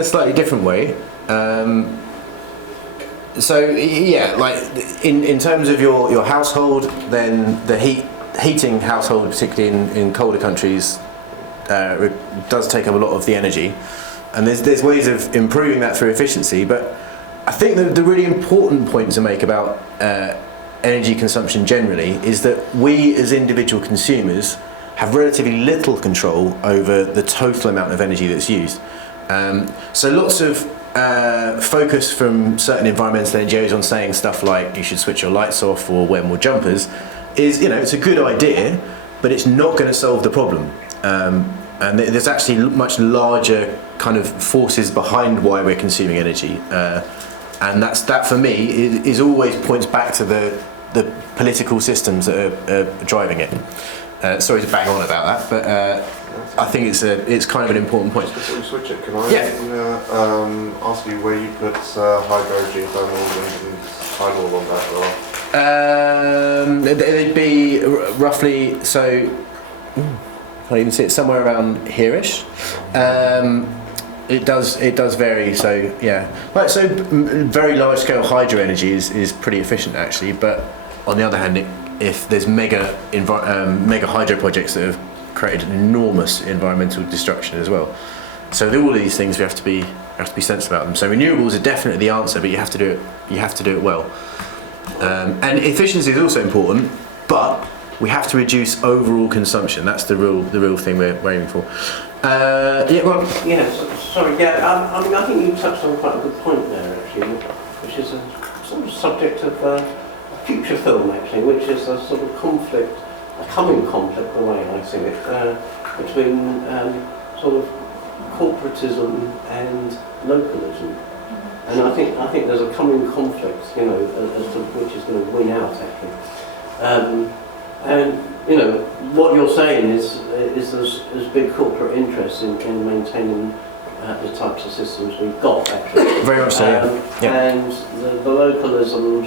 a slightly different way. So yeah, like in terms of your household, then the heating household, particularly in colder countries, does take up a lot of the energy, and there's ways of improving that through efficiency. But I think the really important point to make about energy consumption generally is that we as individual consumers have relatively little control over the total amount of energy that's used. So lots of focus from certain environmental NGOs on saying stuff like you should switch your lights off or wear more jumpers is, it's a good idea, but it's not going to solve the problem. And there's actually much larger kind of forces behind why we're consuming energy. And that for me is always points back to the political systems that are driving it. Sorry to bang on about that, but I think it's kind of an important point. Before we switch it, can I ask you where you put hydro, geothermal and tidal on that? They'd be roughly, so can't even see it, somewhere around here-ish. It does vary, so yeah. Like, so very large scale hydro energy is pretty efficient actually, but on the other hand, if there's mega hydro projects that have created enormous environmental destruction as well. So all of these things we have to be sensible about them. So renewables are definitely the answer, but you have to do it well. And efficiency is also important, but we have to reduce overall consumption. That's the real thing we're aiming for. Yeah, well. Yeah, sorry. Yeah, I mean, I think you touched on quite a good point there, actually, which is a sort of subject of a future film, actually, which is a sort of conflict, a coming conflict, the way I see it, between sort of corporatism and localism. And I think there's a coming conflict, as to which is going to win out, actually. And what you're saying is there's big corporate interest in maintaining the types of systems we've got, actually. Very much so, yeah. And the localism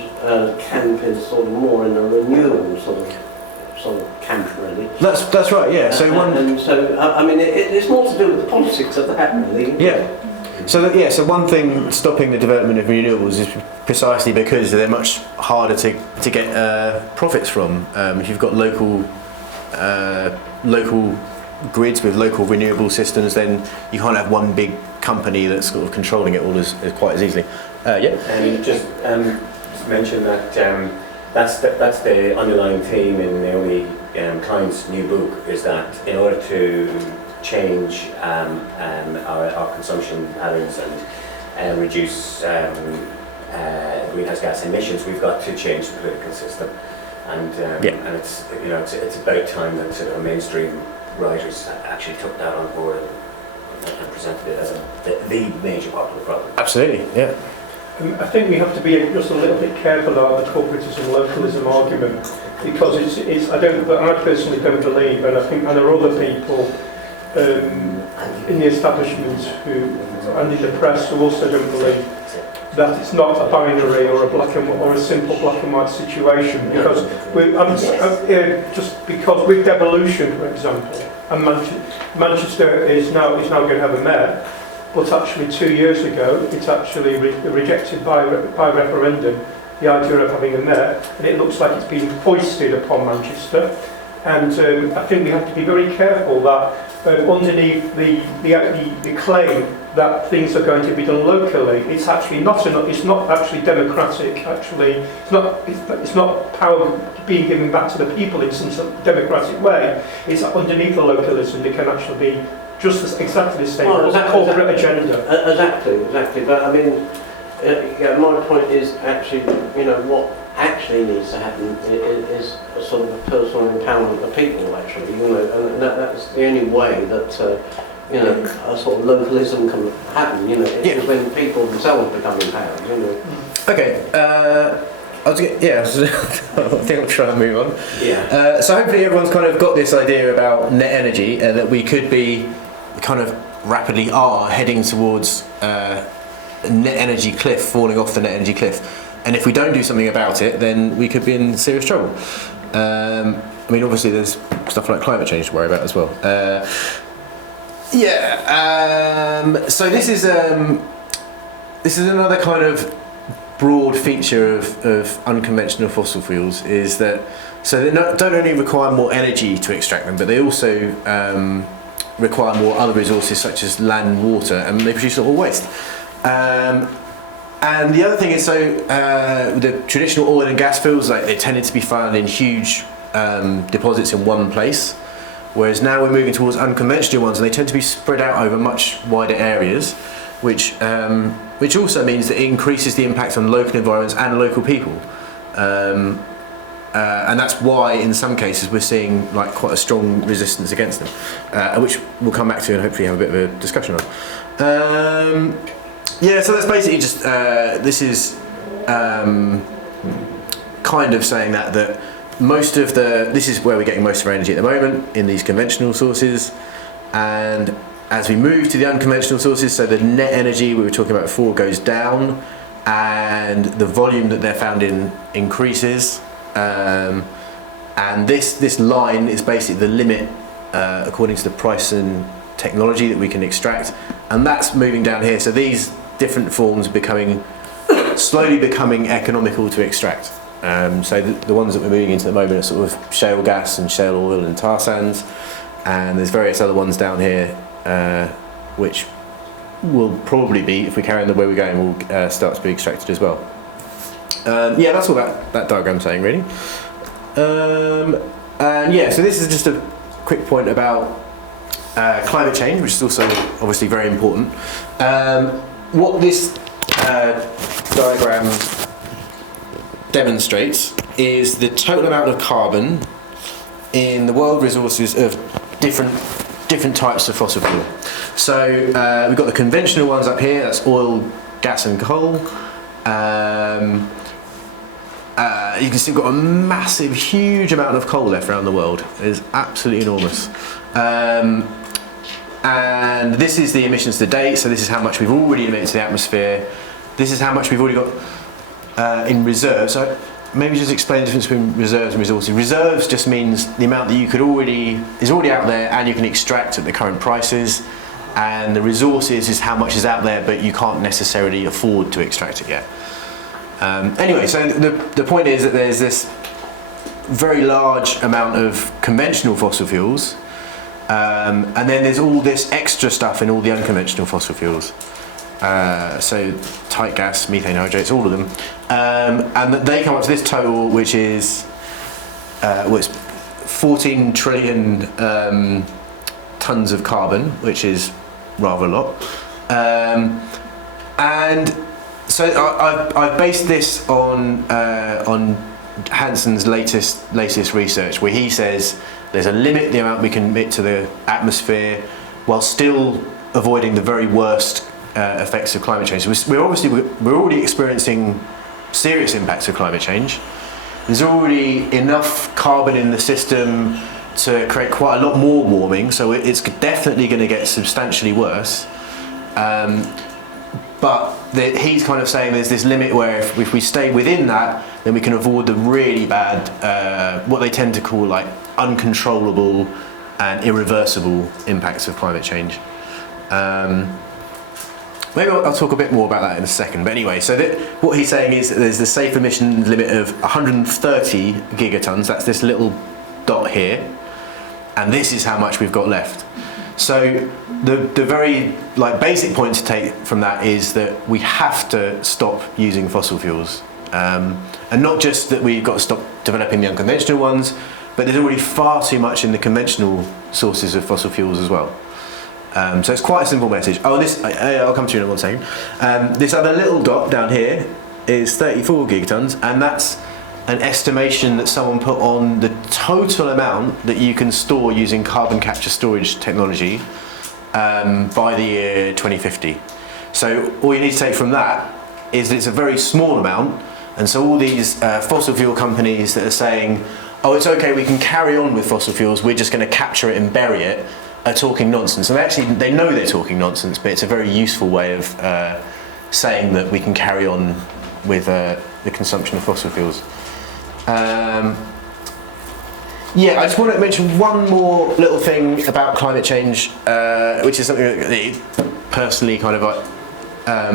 camp is sort of more in a renewable sort of camp, really. That's right, yeah. So I mean, it's more to do with the politics of that, really. Yeah. So one thing stopping the development of renewables is precisely because they're much harder to get profits from. If you've got local grids with local renewable systems, then you can't have one big company that's sort of controlling it all as quite as easily. And just mention that that's the underlying theme in Naomi Klein's new book, is that in order to change our consumption patterns and reduce greenhouse gas emissions, we've got to change the political system. And it's about time that sort of mainstream writers actually took that on board and presented it as the major part of the problem. Absolutely, yeah. I think we have to be just a little bit careful about the corporatism localism argument, because I personally don't believe, and I think there are other people in the establishment and in the press who also don't believe that it's not a binary or a simple black and white situation, because just because with devolution, for example, and Manchester is now going to have a mayor, but actually 2 years ago it's actually rejected by referendum the idea of having a mayor, and it looks like it's been foisted upon Manchester. And I think we have to be very careful that underneath the claim that things are going to be done locally, it's actually not actually democratic. Actually, it's not power being given back to the people in some democratic way. It's underneath the localism that can actually be just exactly the same as a corporate agenda. Exactly. But I mean, my point is actually, what actually needs to happen is a sort of a personal empowerment of people, actually, and that's the only way that a sort of localism can happen, is when people themselves become empowered, Okay, I think I'll try and move on. Yeah. So hopefully everyone's kind of got this idea about net energy, that we could be kind of rapidly are heading towards a net energy cliff, falling off the net energy cliff. And if we don't do something about it, then we could be in serious trouble. I mean, obviously there's stuff like climate change to worry about as well. Yeah. So this is another kind of broad feature of unconventional fossil fuels, is that so they don't only require more energy to extract them, but they also require more other resources such as land and water, and they produce a lot of waste. And the other thing is, the traditional oil and gas fields, like, they tended to be found in huge deposits in one place, whereas now we're moving towards unconventional ones, and they tend to be spread out over much wider areas, which also means that it increases the impact on local environments and local people. And that's why, in some cases, we're seeing like quite a strong resistance against them, which we'll come back to and hopefully have a bit of a discussion on. Yeah, so that's basically just this is kind of saying that this is where we're getting most of our energy at the moment, in these conventional sources, and as we move to the unconventional sources, so the net energy we were talking about before goes down, and the volume that they're found in increases. And this line is basically the limit according to the price and technology that we can extract, and that's moving down here. So these different forms slowly becoming economical to extract. So the ones that we're moving into at the moment are sort of shale gas and shale oil and tar sands, and there's various other ones down here which will probably be, if we carry on the way we're going, will start to be extracted as well. Yeah, that's all that diagram's saying, really. And yeah, so this is just a quick point about climate change, which is also obviously very important. What this diagram demonstrates is the total amount of carbon in the world resources of different types of fossil fuel. So we've got the conventional ones up here, that's oil, gas and coal. You can see we've got a massive, huge amount of coal left around the world. It is absolutely enormous. And this is the emissions to date, so this is how much we've already emitted to the atmosphere. This is how much we've already got in reserve. So maybe just explain the difference between reserves and resources. Reserves just means the amount that is already out there and you can extract at the current prices. And the resources is how much is out there but you can't necessarily afford to extract it yet. Anyway, so the point is that there's this very large amount of conventional fossil fuels, and then there's all this extra stuff in all the unconventional fossil fuels. So tight gas, methane hydrates, all of them, and they come up to this total, which is 14 trillion tons of carbon, which is rather a lot. And so I've based this on Hansen's latest research, where he says there's a limit the amount we can emit to the atmosphere while still avoiding the very worst effects of climate change. So we're already experiencing serious impacts of climate change. There's already enough carbon in the system to create quite a lot more warming, so it's definitely going to get substantially worse. But he's kind of saying there's this limit where if we stay within that, then we can avoid the really bad, what they tend to call like uncontrollable and irreversible impacts of climate change. Maybe I'll talk a bit more about that in a second. But anyway, so what he's saying is that there's the safe emission limit of 130 gigatons. That's this little dot here, and this is how much we've got left. So the very basic point to take from that is that we have to stop using fossil fuels, and not just that we've got to stop developing the unconventional ones, but there's already far too much in the conventional sources of fossil fuels as well. So it's quite a simple message. Oh, I'll come to you in 1 second. This other little dot down here is 34 gigatons, and that's an estimation that someone put on the total amount that you can store using carbon capture storage technology by the year 2050. So all you need to take from that is that it's a very small amount, and so all these fossil fuel companies that are saying, oh, it's okay, we can carry on with fossil fuels, we're just going to capture it and bury it, are talking nonsense. And actually, they know they're talking nonsense, but it's a very useful way of saying that we can carry on with the consumption of fossil fuels. Yeah, I just want to mention one more little thing about climate change, which is something that personally kind of like, I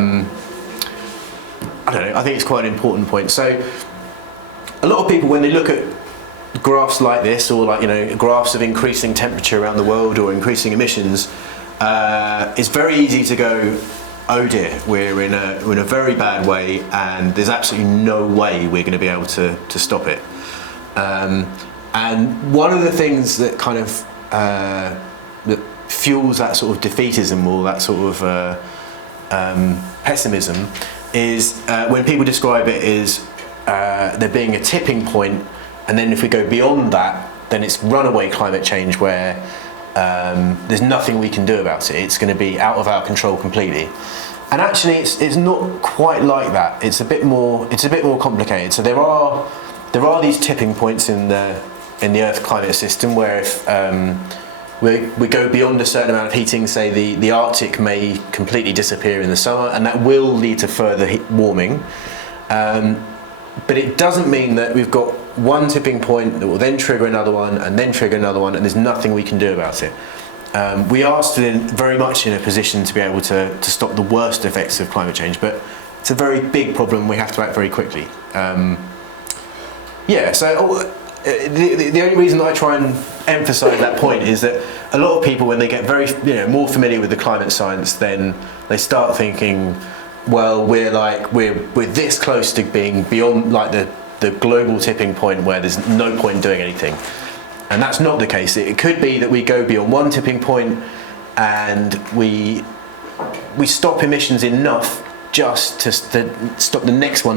don't know, I think it's quite an important point. So a lot of people, when they look at graphs like this, or like, you know, graphs of increasing temperature around the world or increasing emissions, it's very easy to go, oh dear, we're in a very bad way, and there's absolutely no way we're going to be able to stop it. And one of the things that kind of that fuels that sort of defeatism or that sort of pessimism is when people describe it as there being a tipping point, and then if we go beyond that, then it's runaway climate change where there's nothing we can do about it. It's going to be out of our control completely. And actually, it's not quite like that. It's a bit more complicated. So there are these tipping points in the Earth climate system where if we go beyond a certain amount of heating, say the Arctic may completely disappear in the summer, and that will lead to further warming. But it doesn't mean that we've got one tipping point that will then trigger another one, and then trigger another one, and there's nothing we can do about it. We are still very much in a position to be able to stop the worst effects of climate change, but it's a very big problem. We have to act very quickly. So the only reason I try and emphasise that point is that a lot of people, when they get very more familiar with the climate science, then they start thinking, well, we're this close to being beyond like the global tipping point where there's no point in doing anything. And that's not the case. It could be that we go beyond one tipping point and we stop emissions enough just to stop the next one